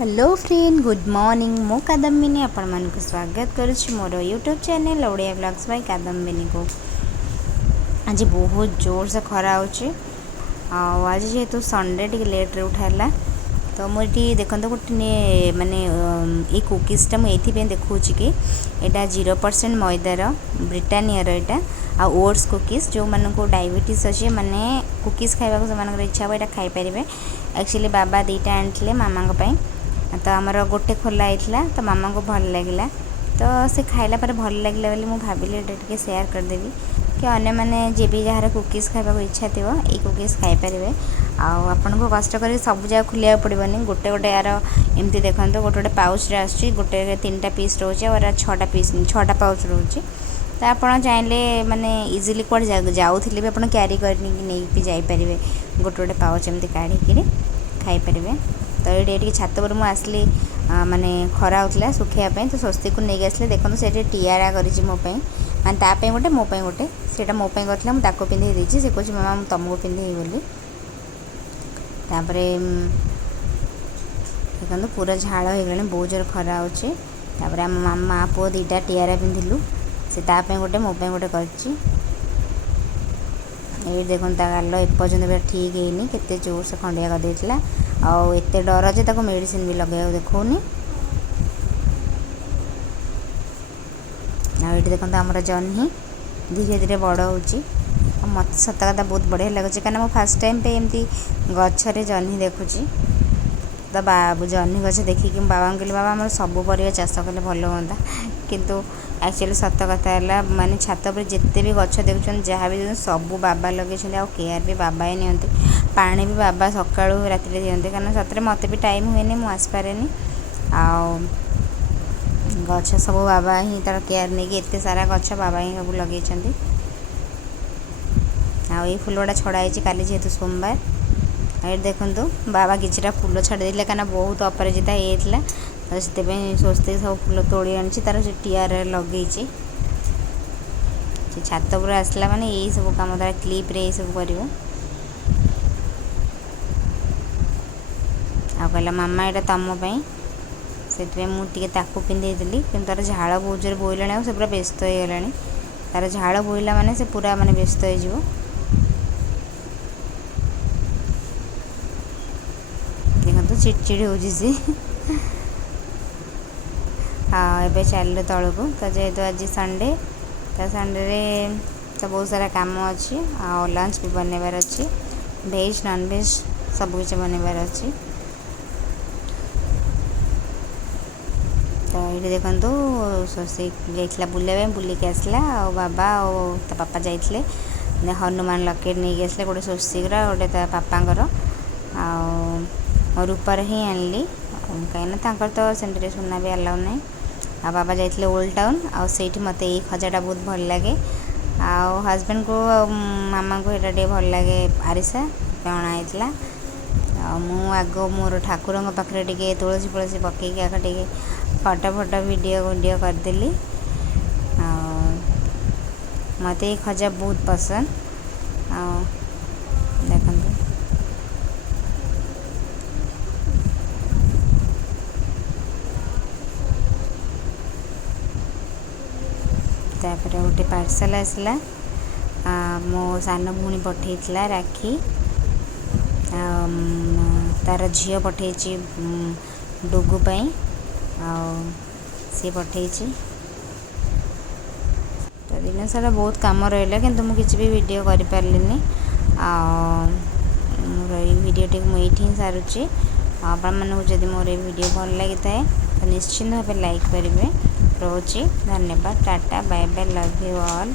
Hello friend good morning मो कादम्बिनी आपण मानक स्वागत करुच्ची मोर YouTube channel Odia blogs by Kadambini को। आज बहुत जोर से खरा होची आज जेहेतु संडे टी लेट रे उठाला तो मुझे देखते गोटे माने ये कुकीज़टा मुझे देखूँ कि यहाँ 0% मैदार ब्रिटानिया यहाँ आ ओट्स कुकीज़ जो मान को डायबिटीज अच्छे माने कुकीज़ खाइबा से इच्छा हो यहाँ खाईपारे। एक्चुअली बाबा दीटा आनी मामा तो आमर गोटे खोला होता तो मामा को भल लगे तो से खाइला पर भल लगे बोली मुझे भाविली ये सेयार करदेवी कि अन्य मैंने जे भी जार कुकीज़ खाइबा इच्छा थी ये कुकीज़ खाईपारे। आपन को कष्ट कर सब जगह खुलिया पड़ोनी गोटे गोटे यार एमती देखो गोटे गोटे पाउच आसूँ गोटे 3टा पीस रोचे और 6टा पीस 6टा पाउच रोचे तो आपड़ चाहले माने इजिली कौन जाऊे भी आप क्यारी करके जापर गोटे गोटे पाउच एमती काढ़ी खाईपारे। तो ये छात पर मुझे आसली माने खरा होता सुखापी तो स्वस्ति को लेकिन आसले देखो से टीआरा कर मोपाई माने तापाई गोटे मोपाई गोटे से मोपाई करता मुझे पिंधे देती से कहे मामा तुमको पिंधे बोली तापरे देखो पूरा झाड़ हो गला बहुत जोर खरा होपर आम मामा पुओ 2टा टीआरा पिंधिलु से तापाई गोटे मोपाई गोटे कर देखो गाल एपर्तन पूरा ठीक है केते जोर से खंडिया कर देला आउ एत डर जे ताको मेडिसिन भी लगे देखौनी। आठ देखो आमर जह्नी धीरे धीरे बड़ हो मत सत कथा बहुत बढ़िया लगुच कहीं फास्ट टाइम पे एमती गचरे जह्नी देखुची तो जह्नी गछ देखिकी बाबा कहली बाबा आम सब पर चाष कले भल हाँ किंतु एक्चुअली सत कथा है माने छात पर जिते भी गछ देखुं जहाँ भी सब बाबा लगे केयर भी बाबा ही नियंती पानी भी बाबा सका राति दिखते कारण सतरे मत भी टाइम हुए मुझे आसपे गछ सब बाबा ही तार केयर नहीं एत सारा गछ बाबा ही सब लगे आई फुल गुड़ा छड़ाई काली जेहेतु सोमवार ये देखूँ बाबा किसी फूल छाड़ी कहीं बहुत अपराजिता होता तो से स्वस्ति सब फूल तोड़ी आनी तार से टीआर लगे छात पर आसला माने यही सब कम द्वारा क्लिप रे सब कर कहला मामा यहाँ तुम से मुझे पिंधे देली कि तार झाड़ बहुत जोर बोला से पूरा व्यस्त हो गला तार झाड़ बोला माने से पूरा माने व्यस्त हो देखो चिड़चिड़ी हो हाँ ए चल तौक तो जेहेतु आज संडे तो संडे तो बहुत सारा काम अच्छी आ लंच भी बनवार अच्छी भेज नॉन भेज सब कुछ बनवार अच्छी। तो ये देखो स्वस्ति जाइला बुलाया बुलिक आसला आ बाबा और ता पापा जाइए हनुमान लकेट नहीं आसले गोटे स्वस्तिकर गोटे ता पापांकर आ रूपर ही आनली कहीं तो सेंटर सुना भी अलाउ ना आ बाबा जाइए ओल्ड टाउन आठी मत ये खजाटा बहुत भल लगे आ हजबैंड को मामा को यहाँ भल लगे आरिसा अणा होता आग मोर ठाकुर पाखे टे तुलसी फुलसी पकईकि आग टे फटो फटो वीडियो करदेली मत ये खजा बहुत पसंद देखो तापर गोटे पार्सल आसला मो सान भूणी पठेला राखी तार झील पठे डुगुपाई सी पठे तो दिन सारा बहुत कम रहा किंतु मुझे किसी भी वीडियो कर पार्लिनी वीडियो मुझे ही सारुची आपण जब मोर ये वीडियो भल लगी था तो निश्चिंत भाव लाइक करेंगे रोची धन्यवाद tata bye bye love you all.